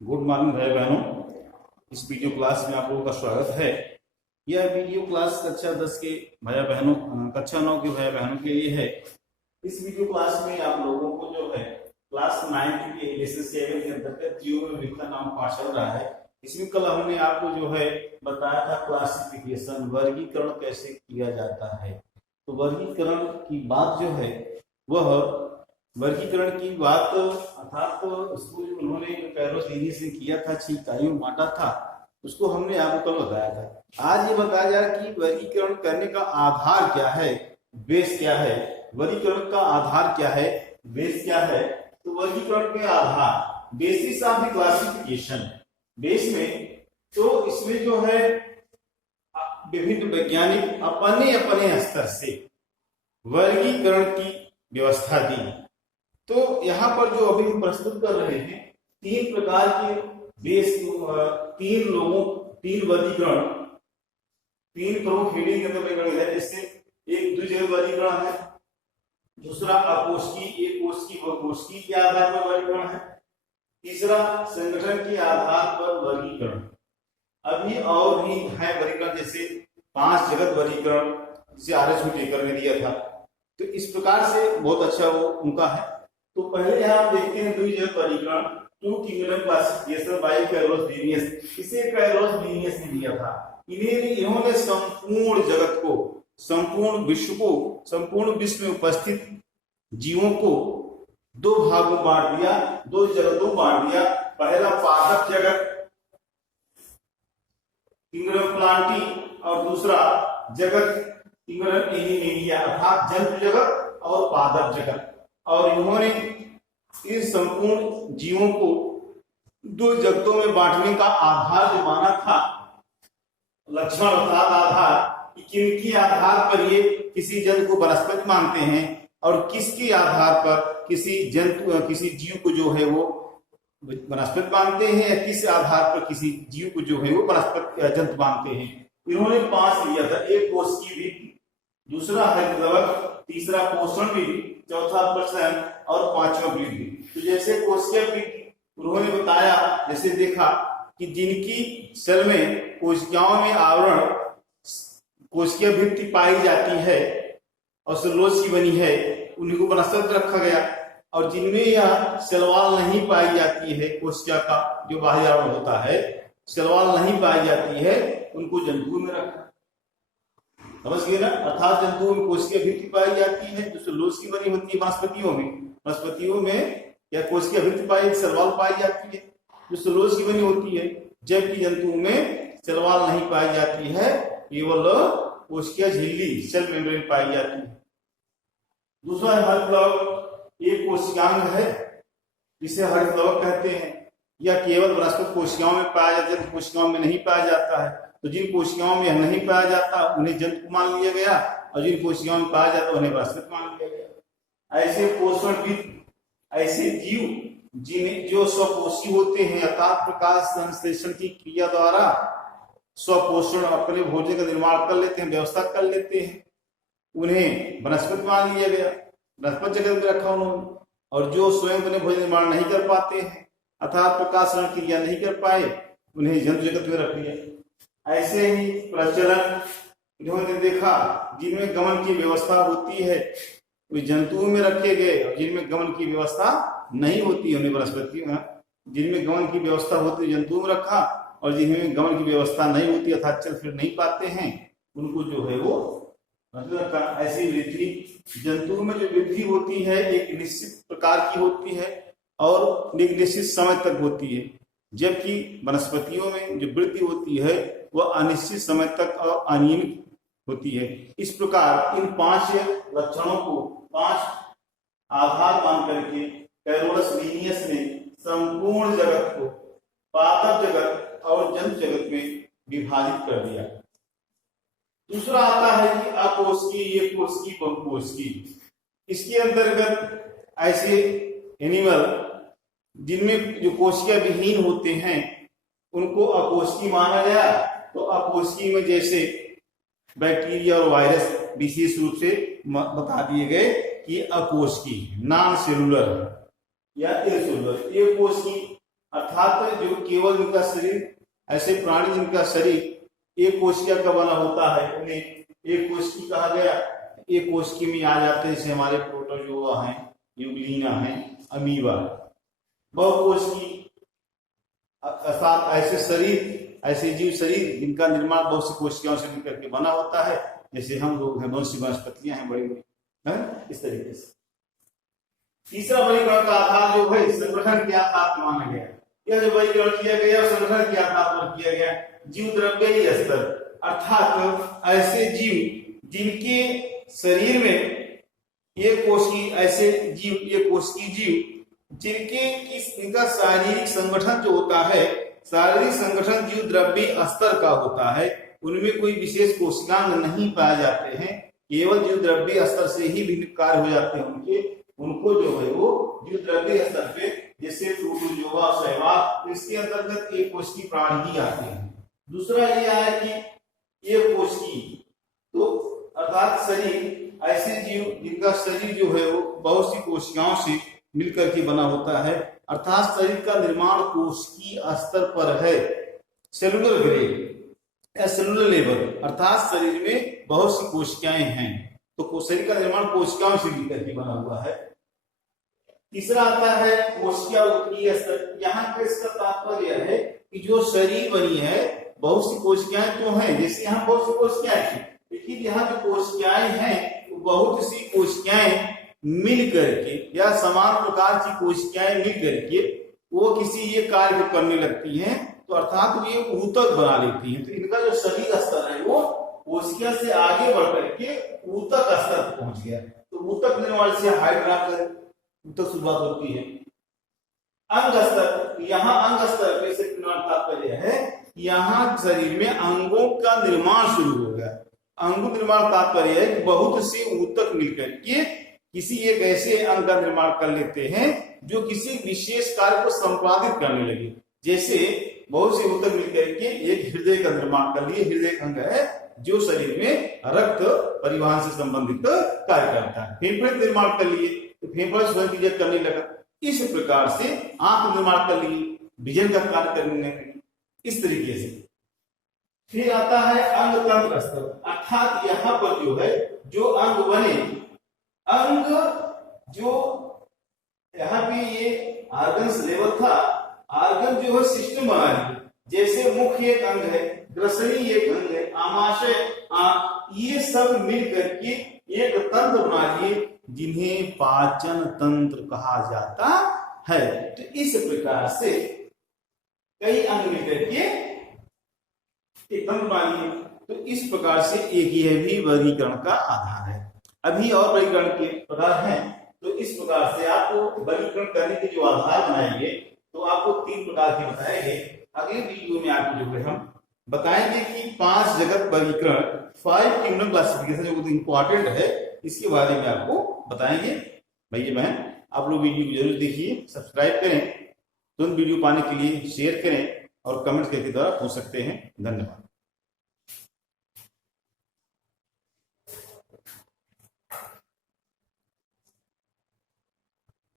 Good morning भाई बहनों। इस वीडियो क्लास में आप लोगों का स्वागत है। यह वीडियो क्लास कक्षा 10 के भाई बहनों कक्षा 9 के भाई बहनों के लिए है। इस वीडियो क्लास में आप लोगों को जो है क्लास 9 के लेसन 7 के अंतर्गत जियोमेट्रिक नाम पाठ चल रहा है। इसमें कल हमने आपको जो है बताया था क्लासिफिकेशन, वर्गीकरण कैसे किया जाता है। तो वर्गीकरण की बात जो है वह वर्गीकरण की बात अर्थात उसको उन्होंने कैरोलिनीस ने किया था, 6 इकाइयों में बांटा था, उसको हमने आपको कल बताया था। आज ये बताया जा रहा है कि वर्गीकरण करने का आधार क्या है, बेस क्या है। वर्गीकरण का आधार क्या है, बेस क्या है। तो वर्गीकरण के आधार, basis of the classification, base में तो इसमें जो है विभिन्न वैज्ञानिक अपने अपने स्तर से वर्गीकरण की व्यवस्था दी। तो यहाँ पर जो अभी हम प्रस्तुत कर रहे हैं 3 प्रकार के बेस, 3 वर्गीकरण, 3 प्रमुख हेडिंग के वर्गीकरण है। जैसे एक द्विजैव वर्गीकरण है, दूसरा अकोष्ठी, एक कोष्ठी व कोष्ठी के आधार पर वर्गीकरण है, तीसरा संगठन के आधार पर वर्गीकरण। अभी और भी है वर्गीकरण, जैसे 5 जगत वर्गीकरण जिसे आर.एच. हुटेकर ने दिया था। तो इस प्रकार से बहुत अच्छा वो उनका है। तो पहले यहाँ आप देखते हैं द्विजैव वर्गीकरण, 2 kingdom classification bye Carolus Linnaeus. इसे कैरोलस लीनियस ने दिया था। इन्होंने संपूर्ण जगत को, संपूर्ण विश्व को, संपूर्ण विश्व में उपस्थित जीवों को 2 भागों में बांट दिया, 2 जगतों बांट दिया। पहला पादप जगत किंगडम प्लांटी और दूसरा जगत किंगडम एनिमेलिया अर्थात जंतु जगत और पादप जगत। और इन्होंने इस संपूर्ण जीवों को 2 जगतों में बांटने का आधार जो माना था, लक्षण अर्थात आधार, कि किनके आधार पर ये किसी जंतु को वनस्पति मानते हैं और किसके आधार पर किसी जंतु, किसी जीव को जो है वो वनस्पति मानते हैं, या किस आधार पर किसी जीव को जो है वो वनस्पति जंतु मानते हैं। इन्होंने 5 लिया था। एक कोशिकीय विधि, दूसरा हरितद्रव्य, तीसरा पोषण विधि, चौथा प्रश्न और 5वां वृद्धि। तो जैसे कोशिकीय विधि उन्होंने बताया, जैसे देखा कि जिनकी सेल में कोशिकाओं में आवरण कोशिकीय भित्ति पाई जाती है और सेलुलोज की बनी है, उन्हीं को वनस्पति रखा गया। और जिनमें यह सेलवाल नहीं पाई जाती है, कोशिका का जो बाह्य आवरण होता है सेलवाल नहीं पाई जाती है, उनको जंतुओं में रखा। समझ गए ना। अर्थात जंतुओं में कोशिकीय भित्ति पाई जाती है जो सेलुलोज की बनी होती है। वनस्पतियों में या कोशिकीय भित्ति पाई, सेलवाल पाई जाती है जो सेलुलोज की बनी होती है, जबकि जंतुओं में सेलवाल नहीं पाई जाती है, केवल कोशिकीय झिल्ली सेल मेम्ब्रेन पाई जाती है। दूसरा है हरितद्रव्य, एक कोशिकांग है जिसे हरितद्रव्य कहते हैं। यह केवल वनस्पति कोशिकाओं में पाया जाता है, कोशिकाओं में नहीं पाया जाता है। तो जिन कोशिकाओं में नहीं पाया जाता उन्हें जंतु मान लिया गया, और जिन कोशिकाओं में पाया जाता उन्हें वनस्पति मान लिया गया। ऐसे पोषणविद, ऐसे जीव जिन्हें जो स्वपोषी होते हैं, अर्थात प्रकाश संश्लेषण की क्रिया द्वारा स्वपोषण, अपने भोजन का निर्माण कर लेते हैं, व्यवस्था कर लेते हैं, उन्हें वनस्पति मान लिया गया, वनस्पति जगत में रखा उन्होंने। और जो स्वयं अपने भोजन निर्माण नहीं कर पाते हैं, अर्थात प्रकाशन क्रिया नहीं कर पाए, उन्हें जंतु जगत में रख लिया। ऐसे ही प्रचलन इन्होंने देखा, जिनमें गमन की व्यवस्था होती है वे जंतुओं में रखे गए, और जिनमें गमन की व्यवस्था नहीं होती उन्हें वनस्पति में, जिनमें गमन की व्यवस्था होती है जंतुओं में रखा, और जिनमें गमन की व्यवस्था नहीं होती अर्थात चल फिर नहीं पाते हैं, उनको जो है वो रखा। ऐसी वृद्धि, जंतुओं में जो वृद्धि होती है एक निश्चित प्रकार की होती है और एक निश्चित समय तक होती है, जबकि वनस्पतियों में जो वृद्धि होती है वह अनिश्चित समय तक और अनियमित होती है। इस प्रकार इन 5 लक्षणों को 5 आधार मान करके कैरोलस लीनियस ने संपूर्ण जगत को पादप जगत और जंतु जगत में विभाजित कर दिया। दूसरा आता है कि अकोशिकीय, ये कोशिकीय, बहुकोशिकीय। इसके अंतर्गत ऐसे एनिमल जिनमें जो कोशिका विहीन होते हैं उनको अकोशिकीय माना गया। तो अकोशिकीय में जैसे बैक्टीरिया और वायरस विशेष रूप से बता दिए गए कि अकोशिकीय, नॉन सेलुलर या एसेलुलर। ये कोशिकीय अर्थात जो केवल जिनका शरीर, ऐसे प्राणी जिनका शरीर एक कोशिका का बना होता है उन्हें एक कोशिकी कहा गया। एक कोशिकी में आ जाते हैं जैसे हमारे प्रोटोजोआ हैं, यूग्लिना हैं, अमीबा। बहुकोशिकी अर्थात ऐसे शरीर, ऐसे जीव शरीर जिनका निर्माण बहुत सी कोशिकाओं से मिलकर के बना होता है, जैसे हम लोग हैं, बहुत सी वनस्पतियां हैं बड़ी बड़ी, है इस तरीके से। तीसरा वर्गीकरण का आधार जो है संगठन के आधार माना गया। यह जो वर्गीकरण किया गया संगठन के आधार पर किया गया। जीव द्रव्य स्तर, अर्थात ऐसे जीव जिनके शरीर में एक कोशिकी, ऐसे जीव एक कोशिकी जीव जिनके इनका शारीरिक संगठन जो होता है, शारीरिक संगठन जीव द्रव्य स्तर का होता है, उनमें कोई विशेष कोशिकांग नहीं पाए जाते हैं, केवल जीव द्रव्य स्तर से ही भिन्न कार्य हो जाते हैं उनको जो है वो जीव द्रव्य स्तर पे, जैसे प्रोटोजोआ, शैवाल, इसके अंतर्गत एक कोशिकी प्राणी ही आते हैं। दूसरा यह है कि एक कोशिकी, तो अर्थात शरीर, ऐसे जीव जिनका शरीर जो है वो बहुत सी कोशिकाओं से मिलकर के बना होता है, अर्थात शरीर का निर्माण कोशिकीय स्तर पर है, सेलुलर ग्रेड या सेलुलर लेवल, अर्थात शरीर में बहुत सी कोशिकाएं हैं, तो शरीर का निर्माण कोशिकाओं से मिलकर के बना हुआ है। तीसरा आता है कोशिका उत्कीय स्तर। यहाँ पे इसका तात्पर्य है कि जो शरीर बनी है, बहुत सी कोशिकाएं तो हैं, जैसे यहाँ बहुत सी कोशिकाएं थी, लेकिन यहाँ जो कोशिकाएं हैं बहुत सी कोशिकाएं मिल करके या समान प्रकार की कोशिकाएं मिल करके वो किसी ये कार्य को करने लगती हैं, तो अर्थात ये ऊतक बना लेती हैं। तो इनका जो शरीर स्तर है वो कोशिका से आगे बढ़ करके ऊतक स्तर पहुंच गया। तो ऊतक निर्माण से हाइड्रा कर ऊतक शुरुआत होती है। अंग स्तर, यहाँ अंग स्तर पे से तात्पर्य है यहाँ शरीर में अंगों का निर्माण शुरू हो गया। अंगों निर्माण तात्पर्य है कि बहुत से ऊतक मिलकर के किसी एक ऐसे अंग का निर्माण कर लेते हैं जो किसी विशेष कार्य को संपादित करने लगे। जैसे बहुत से ऊतक मिलकर के एक हृदय का निर्माण कर लिए। हृदय अंग है जो शरीर में रक्त परिवहन से संबंधित कार्य करता है। फेफड़े निर्माण कर लिए तो फेफड़ा स्वयं क्रिया करने लगा। इस प्रकार से आंख निर्माण कर लिए, विजन का कार्य करने लगे, इस तरीके से। फिर आता है अंग तंत्र स्तर, अर्थात यहाँ पर जो है जो अंग बने, अंग जो यहाँ पे ये आर्गन्स लेवल था, आर्गन जो है सिस्टम बना है। जैसे मुख एक अंग है, ग्रसनी एक अंग है, आमाशय, ये सब मिल करके एक तंत्र बना लिए जिन्हें पाचन तंत्र कहा जाता है। तो इस प्रकार से कई अंग मिलकर के एक तंत्र बना लिए। तो इस प्रकार से एक यह भी वर्गीकरण का आधार है। अभी और वर्गीकरण के प्रकार हैं, तो इस प्रकार से आपको वर्गीकरण करने के जो आधार बनाएंगे तो आपको 3 प्रकार के बताएंगे। अगले वीडियो में आपको जो है हम बताएंगे कि 5 जगत वर्गीकरण, 5 किंगडम क्लासिफिकेशन जो इंपॉर्टेंट है, इसके बारे में आपको बताएंगे। भैया बहन, आप लोग वीडियो को जरूर देखिए, सब्सक्राइब करें, तुरंत वीडियो पाने के लिए शेयर करें और कमेंट करके द्वारा पूछ सकते हैं। धन्यवाद।